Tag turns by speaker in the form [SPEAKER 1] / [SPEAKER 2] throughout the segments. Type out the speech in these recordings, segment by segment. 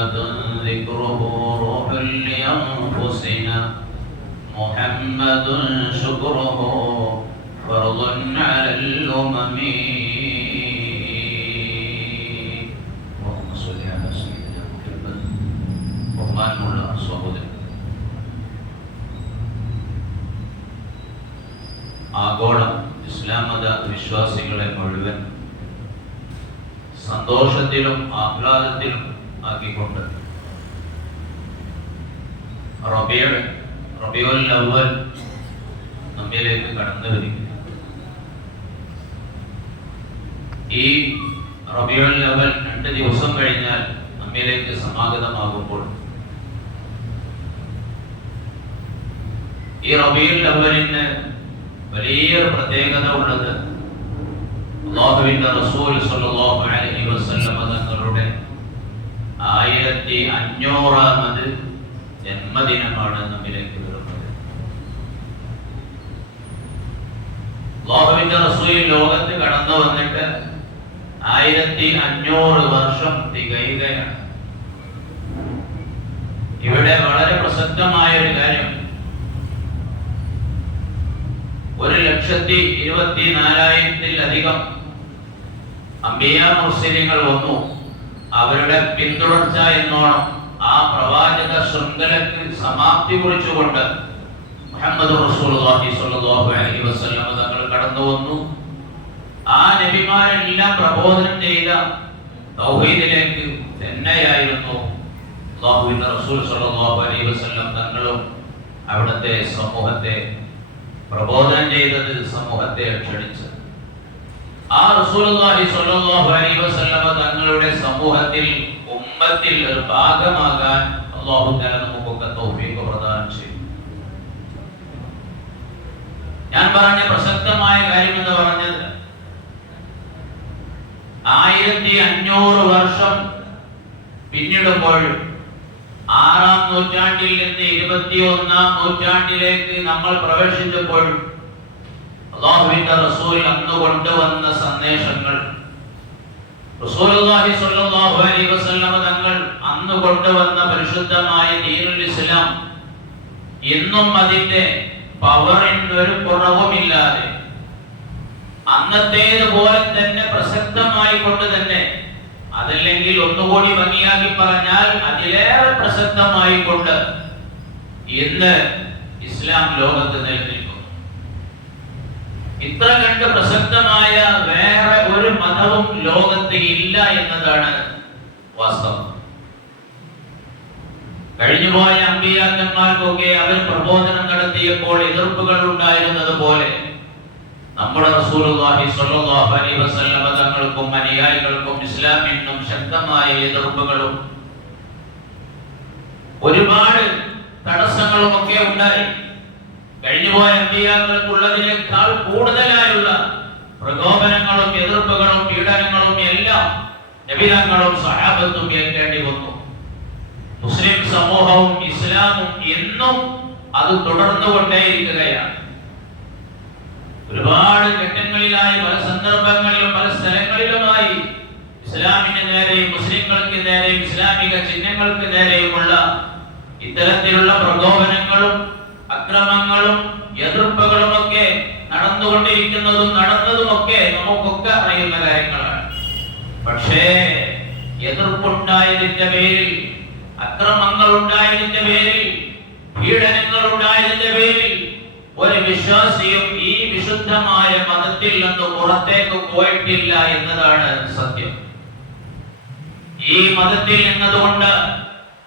[SPEAKER 1] محمد ذكره روح لأنفسنا محمد شكره فرض على الأمم اللهم صل على سيدنا محمد ബഹുമാനമുള്ള സഹോദരൻ ആഗോള ഇസ്ലാം മത വിശ്വാസികളെ മുഴുവൻ സന്തോഷത്തിലും ആഹ്ലാദത്തിലും ആക്കിക്കൊണ്ട്. റബിയുടെ റബിയോൽ അവൽ നമ്മയിലേക്ക് കടന്നു വരിക ഈ റബിയോൽ അവൽ രണ്ട് ദിവസം കഴിഞ്ഞാൽ നമ്മയിലേക്ക് സമാഗതമാകുമ്പോൾ ഈ റബിയുൽ അവലിന് വലിയൊരു പ്രത്യേകത ഉള്ളത് അള്ളാഹുവിന്റെ റസൂൽ സല്ലല്ലാഹു അലൈഹി വസല്ലം ആയിരത്തി അഞ്ഞൂറാമത് ജന്മദിനമാണ് നമ്മിലേക്ക് വരുന്നത്. ലോകവിന്റെ റസൂൽ ലോകത്ത് കടന്നു വന്നിട്ട് ആയിരത്തി അഞ്ഞൂറ് വർഷം തികയുകയാണ്. ഇവിടെ വളരെ പ്രസക്തമായ ഒരു കാര്യം. ഒരു ലക്ഷത്തി ഇരുപത്തി നാലായിരത്തിലധികം അമ്പിയ മുസ്ലിങ്ങൾ വന്നു. അവരുടെ പിന്തുടർച്ച എന്നോണം ആ പ്രവാചക ശൃംഖലക്ക് സമാപ്തി കുറിച്ചുകൊണ്ട് റസൂലുള്ളാഹി സ്വല്ലല്ലാഹു അലൈഹി വസല്ലം തങ്ങൾ കടന്നു വന്നു. ആ നബിമാരെല്ലാം പ്രബോധനം ചെയ്ത തൗഹീദിലേക്ക് തന്നെയായിരുന്നു അല്ലാഹുവിന്റെ റസൂൽ സ്വല്ലല്ലാഹു അലൈഹി വസല്ലം തങ്ങളും അവിടുത്തെ സമൂഹത്തെ പ്രബോധനം ചെയ്തത് സമൂഹത്തെ ക്ഷണിച്ചത്. ആ റസൂലുള്ളാഹി സ്വല്ലല്ലാഹു അലൈഹി വസല്ലമ തങ്ങളുടെ സമൂഹത്തിൽ ഉമ്മത്തിൽ ഒരു ഭാഗമാകാൻ അല്ലാഹു തആല നമുക്കൊക്കെ തൗഫീഖ് പ്രദാനം ചെയ്യും. ഞാൻ പറഞ്ഞ പ്രസക്തമായ കാര്യം എന്ന് പറഞ്ഞത് ആയിരത്തി അഞ്ഞൂറ് വർഷം പിന്നിടുമ്പോൾ ആറാം നൂറ്റാണ്ടിൽ നിന്ന് ഇരുപത്തി ഒന്നാം നൂറ്റാണ്ടിലേക്ക് നമ്മൾ പ്രവേശിച്ചപ്പോൾ അള്ളാഹുവിന്റെ റസൂൽ അന്ന് കൊണ്ടുവന്ന സന്ദേശങ്ങൾ. റസൂലുള്ളാഹി സ്വല്ലല്ലാഹു അലൈഹി വസല്ലമ തങ്ങൾ അന്ന് കൊണ്ടുവന്ന പരിശുദ്ധമായ ദീനുൽ ഇസ്ലാം ഇന്നും അതിന്റെ പവറിന് ഒരു കുറവുമില്ലാതെ അന്നത്തേതുപോലെ തന്നെ പ്രസക്തമായി കൊണ്ട് തന്നെ അതല്ലെങ്കിൽ ഒന്നുകൂടി ഭംഗിയാക്കി പറഞ്ഞാൽ അതിലേറെ പ്രസക്തമായി കൊണ്ട് ഇന്ന് ഇസ്ലാം ലോകത്ത് നിലനിൽക്കുന്നു. ഇത്ര കണ്ട് പ്രസക്തമായ വേറെ ഒരു മതവും ലോകത്ത് ഇല്ല എന്നതാണ് വാസ്തവം. കഴിഞ്ഞുപോയ അമ്പിയാക്കന്മാർക്കൊക്കെ അവർ പ്രബോധനം നടത്തിയപ്പോൾ എതിർപ്പുകൾ ഉണ്ടായിരുന്നത് പോലെ നമ്മുടെ റസൂലുള്ളാഹി സ്വല്ലല്ലാഹു അലൈഹി വസല്ലമ തങ്ങൾക്കും അനുയായികൾക്കും ഇസ്ലാമിനും ശക്തമായ എതിർപ്പുകളും ഒരുപാട് തടസ്സങ്ങളും ഒക്കെ ഉണ്ടായി. കഴിഞ്ഞുപോയ അമ്പിയാക്കൾക്കുള്ളതിനേക്കാൾ കൂടുതലായുള്ള പ്രകോപനങ്ങളും എതിർപ്പുകളും പീഡനങ്ങളും എല്ലാം നബിതങ്ങളും സഹാബത്തും ഏൽക്കേണ്ടി വന്നു. മുസ്ലിം സമൂഹവും ഇസ്ലാമും എന്നും അത് തുടർന്നുകൊണ്ടേയിരിക്കുകയാണ്. ഒരുപാട് ഘട്ടങ്ങളിലായി പല സന്ദർഭങ്ങളിലും പല സ്ഥലങ്ങളിലുമായി ഇസ്ലാമിന് നേരെയും മുസ്ലിങ്ങൾക്ക് നേരെയും ഇസ്ലാമിക ചിഹ്നങ്ങൾക്ക് നേരെയുമുള്ള ഇത്തരത്തിലുള്ള പ്രകോപനങ്ങളും അക്രമങ്ങളും എതിർപ്പുകളും ഒക്കെ നടന്നുകൊണ്ടിരിക്കുന്നതും നടന്നതുമൊക്കെ നമുക്കൊക്കെ അറിയുന്ന കാര്യങ്ങളാണ്. പക്ഷേ എതിർപ്പുണ്ടായതിന്റെ പേരിൽ അക്രമങ്ങൾ ഉണ്ടായതിന്റെ പേരിൽ പീഡനങ്ങൾ ഉണ്ടായതിന്റെ പേരിൽ ഒരു വിശ്വാസിയും ഈ വിശുദ്ധമായ മതത്തിൽ നിന്ന് പുറത്തേക്ക് പോയിട്ടില്ല എന്നതാണ് സത്യം. ഈ മതത്തിൽ എന്നതുകൊണ്ട്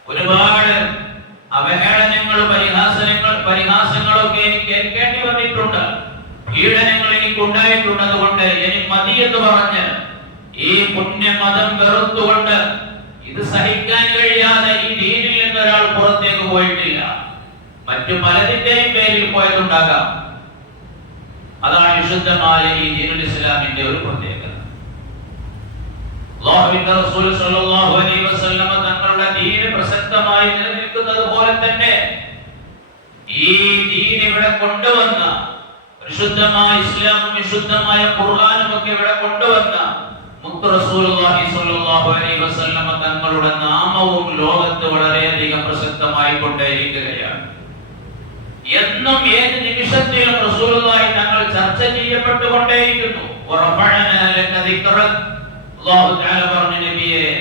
[SPEAKER 1] ഒരുപാട് അവഹേളനങ്ങൾ പരിഹാസനങ്ങൾ പരിഹാസങ്ങളൊക്കെ എനിക്ക് കേൾക്കേണ്ടി വന്നിട്ടുണ്ട്. പീഡനങ്ങൾ എനിക്ക് ഉണ്ടായിട്ടുണ്ട് കൊണ്ട് എനിക്ക് മതി എന്ന് പറഞ്ഞ് ഈ പുണ്യമതം വെറുത്തുകൊണ്ട് ഇത് സഹിക്കാൻ കഴിയാതെ ഈ ദീനിൽ നിന്ന് ഒരാൾ പുറത്തേക്ക് പോയിട്ടില്ല. മറ്റു പലതിന്റെയും പേരിൽ പോയതുണ്ടാകാം. അതാണ് വിശുദ്ധമായ ഈ ദീനുൽ ഇസ്ലാമിന്റെ ഒരു പ്രത്യേകത അല്ലാഹുവിന്റെ റസൂൽ സ്വല്ലല്ലാഹു അലൈഹി വസല്ലമ തങ്ങളുടെ ദീന് പ്രസക്തമായി നിലനിൽക്കുന്നത് പോലെ തന്നെ ഈ ദീൻ ഇവിടെ കൊണ്ടുവന്ന പരിശുദ്ധമായ ഇസ്ലാമും വിശുദ്ധമായ ഖുർആനും ഒക്കെ ഇവിടെ കൊണ്ടുവന്ന തങ്ങളുടെ നാമവും ലോകത്ത് വളരെയധികം പ്രസക്തമായി കൊണ്ടേയിരിക്കുകയാണ്. എന്നും ഏത് നിമിഷത്തിലും റസൂലുള്ളാഹി തങ്ങൾ ചർച്ച ചെയ്യപ്പെട്ടുകൊണ്ടേയിരിക്കുന്നു.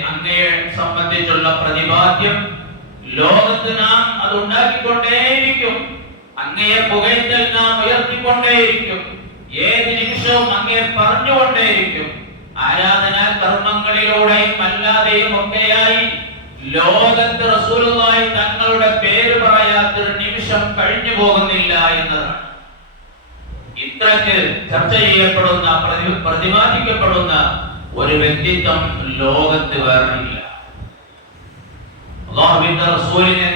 [SPEAKER 1] അങ്ങയെ സംബന്ധിച്ചുള്ള പ്രതിപാദ്യം ലോകത്ത് നാം അത് ഉണ്ടാക്കിക്കൊണ്ടേയിരിക്കും. അങ്ങയെ പുകഴ്ത്തൽ നാം ഉയർത്തിക്കൊണ്ടേയിരിക്കും. ഏത് നിമിഷവും അങ്ങയെ പറഞ്ഞുകൊണ്ടേയിരിക്കും. ആരാധനാ കർമ്മങ്ങളിലൂടെയും അല്ലാതെയും ഒക്കെയായി ലോകത്ത് റസൂലുള്ളാഹി തങ്ങളുടെ പേര് പറയാത്തൊരു നിമിഷം കഴിഞ്ഞു പോകുന്നില്ല എന്നതാണ്. ഇത്രയ്ക്ക് ചർച്ച ചെയ്യപ്പെടുന്ന പ്രതി- പ്രതിപാദിക്കപ്പെടുന്ന ഒരു വ്യക്തിത്വം ലോകത്ത് അള്ളാഹുവിന്റെ റസൂലിനെ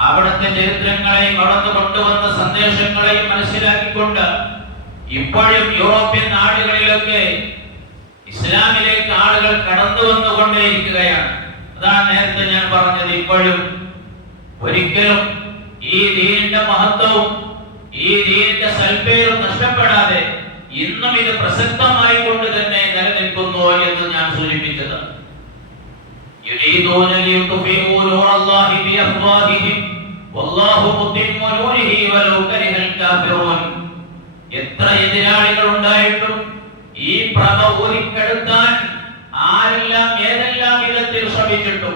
[SPEAKER 1] അവിടുത്തെ ചരിത്രങ്ങളെയും അവിടുന്ന് കൊണ്ടുവന്ന സന്ദേശങ്ങളെയും മനസ്സിലാക്കിക്കൊണ്ട് ഇപ്പോഴും യൂറോപ്യൻ നാടുകളിലൊക്കെ ഇസ്ലാമിലേക്ക് ആളുകൾ കടന്നു വന്നുകൊണ്ടേയിരിക്കുകയാണ്. അതാണ് നേരത്തെ ഞാൻ പറഞ്ഞത്. ഇപ്പോഴും ഒരിക്കലും ഈ ദീനിന്റെ മഹത്വവും ഈ ദീനിന്റെ സൽപ്പേരും നഷ്ടപ്പെടാതെ ഇന്നും ഇത് പ്രസക്തമായി കൊണ്ട് തന്നെ നിലനിൽക്കുന്നു എന്ന് ഞാൻ സൂചിപ്പിച്ചത് يريدون ليطفئوا نور الله بأفواههم والله متم نوره ولو كره الكافرون എത്ര എതിരാളികൾ ഉണ്ടായിട്ടും ഈ പ്രഭ ഊരിക്കെടുത്താൻ ആരെല്ലാം ഏതെല്ലാം വിധത്തിൽ ശ്രമിച്ചിട്ടും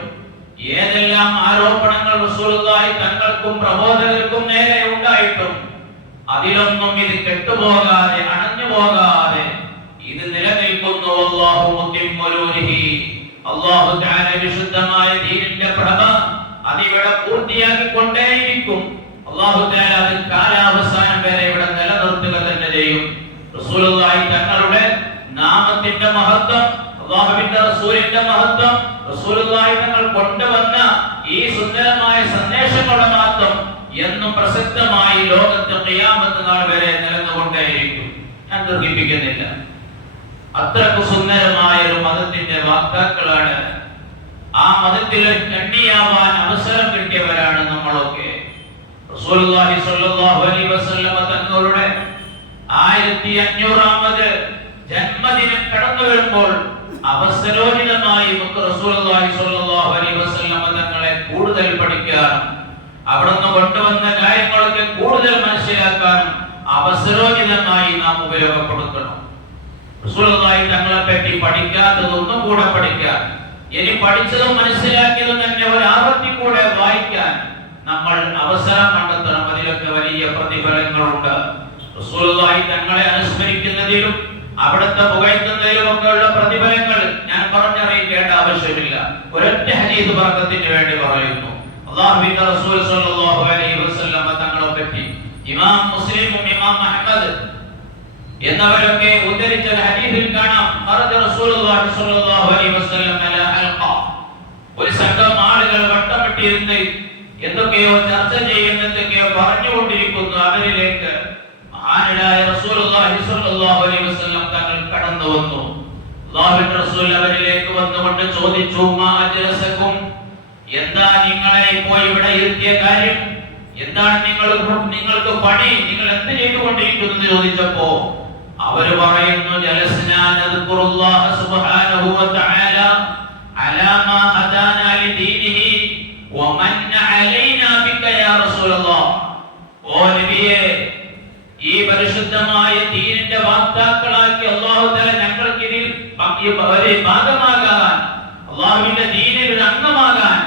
[SPEAKER 1] ഏതെല്ലാം ആരോപണങ്ങൾ റസൂലുള്ളാഹി തങ്ങൾക്കും പ്രബോധകർക്കും നേരെ ഉണ്ടായിട്ടും അതിലൊന്നും ഇത് കെട്ടുപോകാതെ അണഞ്ഞു പോകാതെ ഇത് നിലനിൽക്കുന്നു. അല്ലാഹു മുത്തിമ്മു നൂരിഹി അല്ലാഹു തആല വിശുദ്ധമായ ദീനിന്റെ പ്രഭ അതിവിടെ പൂർത്തിയാക്കിക്കൊണ്ടേയിരിക്കും. അല്ലാഹു തആല അത് കാലാവസാനം വരെ ഇവിടെ നിലനിർത്തുക തന്നെ ചെയ്യും. റസൂലുള്ളാഹി തങ്ങളുടെ നാമത്തിന്റെ മഹത്വം അല്ലാഹുവിന്റെ റസൂലിന്റെ മഹത്വം റസൂലുള്ളാഹി തങ്ങൾ കൊണ്ടുവന്ന ഈ സുന്ദരമായ സന്ദേശങ്ങളുടെ മഹത്വം എന്നും പ്രസക്തമായി ലോകത്ത് ഖിയാമത്ത് നാൾ വരെ നിലനിന്നുകൊണ്ടേയിരിക്കും. ഞാൻ ദീർഘിപ്പിക്കുന്നില്ല. അത്രയ്ക്ക് സുന്ദരമായ ഒരു മതത്തിന്റെ വാക്താക്കളാണ് ആ മതത്തിൽ കണ്ണിയാവാൻ അവസരം കിട്ടിയവരാണ് നമ്മളൊക്കെ. തങ്ങളുടെ ആയിരത്തി അഞ്ഞൂറാമത് ജന്മദിനം കടന്നു വരുമ്പോൾ അവസരോചിതമായി തങ്ങളെ കൂടുതൽ പഠിക്കാനും അവിടുന്ന് കൊണ്ടുവന്ന കാര്യങ്ങളൊക്കെ കൂടുതൽ മനസ്സിലാക്കാനും അവസരോചിതമായി നാം ഉപയോഗപ്പെടുത്തണം. റസൂലുള്ളാഹി തങ്ങളെ പറ്റി പഠിക്കാത്തതൊന്നും കൂടെ പഠിക്കാൻ ഇനി പഠിച്ചതും മനസ്സിലാക്കിയതും തന്നെ ഒരു ആവർത്തി കൂടെ വായിക്കാൻ നമ്മൾ അവസരം കണ്ടെത്തണം. അതിലൊക്കെ വലിയ പ്രതിഫലങ്ങളുണ്ട്. റസൂലുള്ളാഹി തങ്ങളെ അനുസ്മരിക്കുന്നതിലും അവിടുത്തെ പുകഴ്ത്തുന്നതിലും ഒക്കെ ഉള്ള പ്രതിഫലങ്ങൾ ഞാൻ പറഞ്ഞറിയിക്കേണ്ട ആവശ്യമില്ല. ഒരൊറ്റ ഹദീസ് വർഗത്തിന് വേണ്ടി പറയുന്നു. അള്ളാഹുവിന്റെ റസൂൽ സല്ലല്ലാഹു അലൈഹി പറ്റി ഇമാം മുസ്ലിമും ഇമാം അഹ്മദ് എന്നവരൊക്കെ ഉദ്ധരിച്ച ഹദീസിൽ കാണാം. റസൂലുള്ളാഹി സ്വല്ലല്ലാഹു അലൈഹി വസല്ലം അല ഹൽഖ ഒരു സംഘം ആളുകൾ വട്ടമിട്ടിരുന്ന് എന്തൊക്കെയോ ചർച്ച ചെയ്യുന്ന എന്തൊക്കെയോ പറഞ്ഞുകൊണ്ടിരിക്കുന്നു. അവരിലേക്ക് മഹാനായ റസൂലുള്ളാഹി സ്വല്ലല്ലാഹു അലൈഹി വസല്ലം തങ്ങൾ കടന്നു വന്നു. അല്ലാഹുവിന്റെ റസൂൽ അവരിലേക്ക് വന്നുകൊണ്ട് ചോദിച്ചു മാ അജ്ലസകും എന്താ നിങ്ങളെ ഇപ്പോൾ ഇവിടെ ഇരുത്തിയ കാര്യം? എന്താണ് നിങ്ങൾ നിങ്ങൾക്ക് പണി? നിങ്ങൾ എന്ത് ചെയ്തുകൊണ്ടിരിക്കുന്നു എന്ന് ചോദിച്ചപ്പോ അവർ പറയുന്നു ഈ പരിശുദ്ധമായ ദീനിന്റെ വാക്താക്കളാക്കി അല്ലാഹു തല ഞങ്ങൾക്ക് ഇതിൽ ഭാഗമാകാൻ അള്ളാഹുവിന്റെ ദീനിൽ ഒരു അംഗമാകാൻ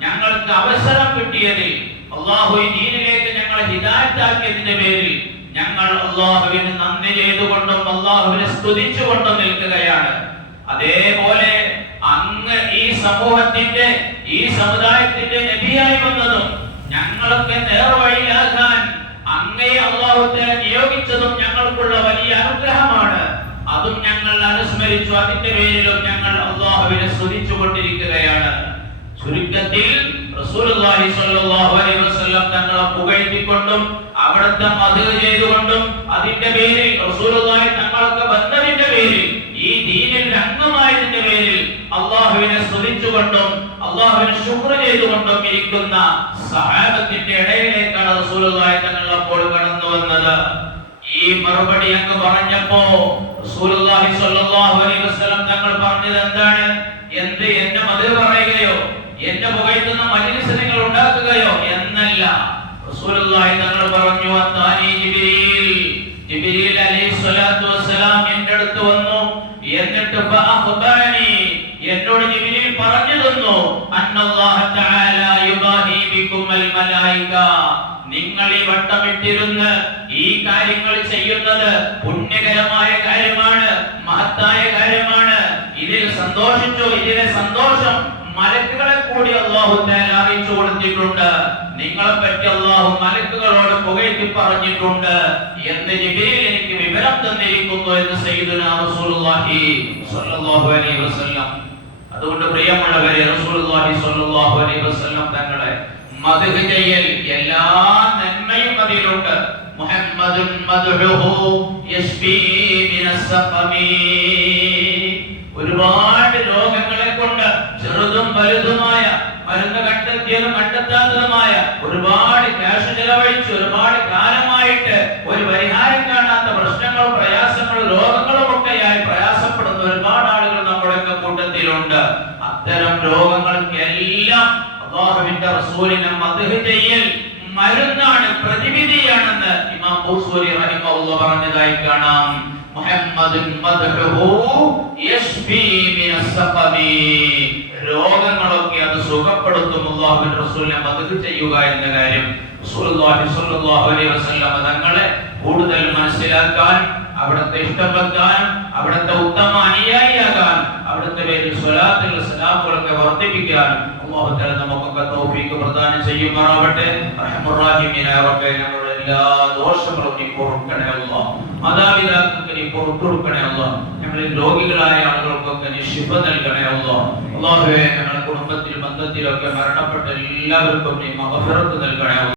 [SPEAKER 1] ഞങ്ങൾക്ക് അവസരം കിട്ടിയതിൽ അള്ളാഹു ഈ ദീനിലേക്ക് ഞങ്ങളെ ഹിദായത്താക്കിയതിന്റെ പേരിൽ ഞങ്ങൾ അള്ളാഹുവിന് നന്ദി ചെയ്തുകൊണ്ടും അള്ളാഹുവിനെ സ്തുതിച്ചുകൊണ്ടും നിൽക്കുകയാണ്. അതേപോലെ അങ്ങ് ഈ സമൂഹത്തിന്റെ ഈ സമുദായത്തിന്റെ നബിയായി വന്നതും ഞങ്ങളൊക്കെ നേർവഴിയിലാകാൻ അങ്ങയെ അള്ളാഹുത്തെ നിയോഗിച്ചതും ഞങ്ങൾക്കുള്ള വലിയ അനുഗ്രഹമാണ്. അതും ഞങ്ങൾ അനുസ്മരിച്ചു. അതിന്റെ പേരിലും ഞങ്ങൾ അള്ളാഹുവിനെ സ്തുതിച്ചു കൊണ്ടിരിക്കുകയാണ് ചുരുക്കത്തിൽ റസൂലുള്ളാഹി സ്വല്ലല്ലാഹു അലൈഹി വസല്ലം തങ്ങളെ പുകഴ്ത്തിക്കൊണ്ടും അവിടുത്തെ മധു ചെയ്തുകൊണ്ടും അതിന്റെ പേരിൽ റസൂലുള്ളാഹി തങ്ങളൊക്കെ ബന്ധത്തിന്റെ പേരിൽ ഈ ദീനിൽ അംഗമായതിന്റെ പേരിൽ അള്ളാഹുവിനെ സ്തുതിച്ചുകൊണ്ടും അള്ളാഹുവിനെ ശുക്ർ ചെയ്തുകൊണ്ടും ഇരിക്കുന്ന സഹാബത്തിന്റെ ഇടയിലേക്കാണ് റസൂലുള്ളാഹി തങ്ങൾ അപ്പോൾ കടന്നു വന്നത്. ഈ മറുപടി അങ്ങ് പറഞ്ഞപ്പോ റസൂലുള്ളാഹി സ്വല്ലല്ലാഹു അലൈഹി വസല്ലം തങ്ങൾ പറഞ്ഞത് എന്താണ് എന്ത് എന്നെ മതിൽ പറയുകയോ എന്നെ മുകളിൽ മജ്ലിസ് നിങ്ങൾ ഉണ്ടാക്കുകയോ? എന്നല്ല. റസൂലുള്ളാഹി തങ്ങൾ പറഞ്ഞു അത്താനി ജിബ്രീൽ. ജിബ്രീൽ അലൈഹി സ്വലാത്തു വസ്സലാം എന്റെ അടുത്ത് വന്നു. എന്നിട്ട് ഫഅഖ്ബാനി എന്നോട് ജിബ്രീൽ പറഞ്ഞു തന്നു അന്നല്ലാഹു തആല യുബാഹി ബിക്കുമൽ മലായിക. നിങ്ങൾ ഈ വട്ടമിട്ടിരുന്ന് ഈ കാര്യങ്ങൾ ചെയ്യുന്നത് പുണ്യകരമായ കാര്യമാണ് മഹത്തായ കാര്യമാണ്. ഇതിൽ സന്തോഷിച്ചു? ഇതിലെ സന്തോഷം മലക്കുകളെ കൂടി അള്ളാഹു അറിയിച്ചു കൊടുത്തിട്ടുണ്ട്. നിങ്ങളെ പറ്റി അള്ളാഹു മലക്കുകളോട് പുകഴ്ത്തി പറഞ്ഞിട്ടുണ്ട്. എന്ന് ജിബിയിൽ എനിക്ക് വിവരം തന്നിരിക്കുന്നു എന്ന് സയ്യിദുനാ റസൂലുള്ളാഹി സ്വല്ലല്ലാഹു അലൈഹി വസല്ലം. അതുകൊണ്ട് പ്രിയമുള്ളവരെ റസൂലുള്ളാഹി സ്വല്ലല്ലാഹു അലൈഹി വസല്ലം തങ്ങളെ മദ്ഹ് ചെയ്യൽ എല്ലാ നന്മയും അതിലുണ്ട്. മുഹമ്മദുൻ മദ്ഹുഹു യസ്ബി മിനസ് സഖമി മരുന്നാണ് പ്രതിവിധിയാണെന്ന് ഇമാം ബൂസൂരി റഹിമഹുള്ള പറഞ്ഞതായി കാണാം. മുഹമ്മദുൻ മദ്ഹുഹു യശ്ഫി മിനസ് സഖമി രോഗങ്ങളൊക്കെ അത് സുഖപ്പെടുത്തും. അള്ളാഹുവിന്റെ റസൂലിനെ മദ്ഹ് ചെയ്യുക എന്ന കാര്യം റസൂലുള്ളാഹി സ്വല്ലല്ലാഹു അലൈഹി വസല്ലം തങ്ങളെ കൂടുതൽ മനസ്സിലാക്കാൻ അവിടുത്തെ ഇഷ്ടം വെക്കാൻ അവിടുത്തെ ഉത്തമ അനുയായിയാകാൻ അവിടുത്തെ പേരിൽ സ്വലാത്തുകൾ സലാമുകളൊക്കെ വർദ്ധിപ്പിക്കാൻ അല്ലാഹു നമുക്കൊക്കെ തൗഫീഖ് പ്രദാനം ചെയ്യുമാറാവട്ടെ. റഹ്മുറാഹിമീനായ റബ്ബേ ഞങ്ങളുടെ എല്ലാ ദോഷങ്ങളും നീ പൊറുക്കണേ അല്ലാഹ് മാതാപിതാക്കൾക്ക് നീ പുറത്തു കൊടുക്കണേ അല്ലാഹ് ഞങ്ങളിൽ രോഗികളായ ആളുകൾക്കൊക്കെ നീ ശിഫ നൽകണേ അല്ലാഹ് അല്ലാഹുവേ ഞങ്ങളുടെ കുടുംബത്തിൽ ബന്ധത്തിലൊക്കെ മരണപ്പെട്ട എല്ലാവർക്കും നീ മഗ്ഫിറത്ത് നൽകണേ